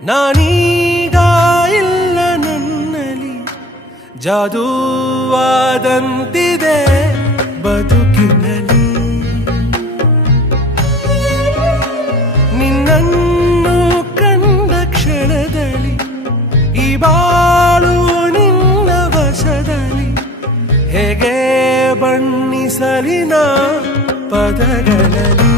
ನಾನೀಗ ಇಲ್ಲ ನನ್ನಲ್ಲಿ ಜಾದೂವಾದಂತಿದೆ ಬದುಕಿನಲ್ಲಿ ನಿನ್ನನ್ನು ಕಂಡ ಕ್ಷಣದಲ್ಲಿ ಈ ಬಾಳು ನಿನ್ನ ವಶದಲ್ಲಿ ಹೇಗೆ ಬಣ್ಣಿಸಲಿನ ಪದಗಳಲ್ಲಿ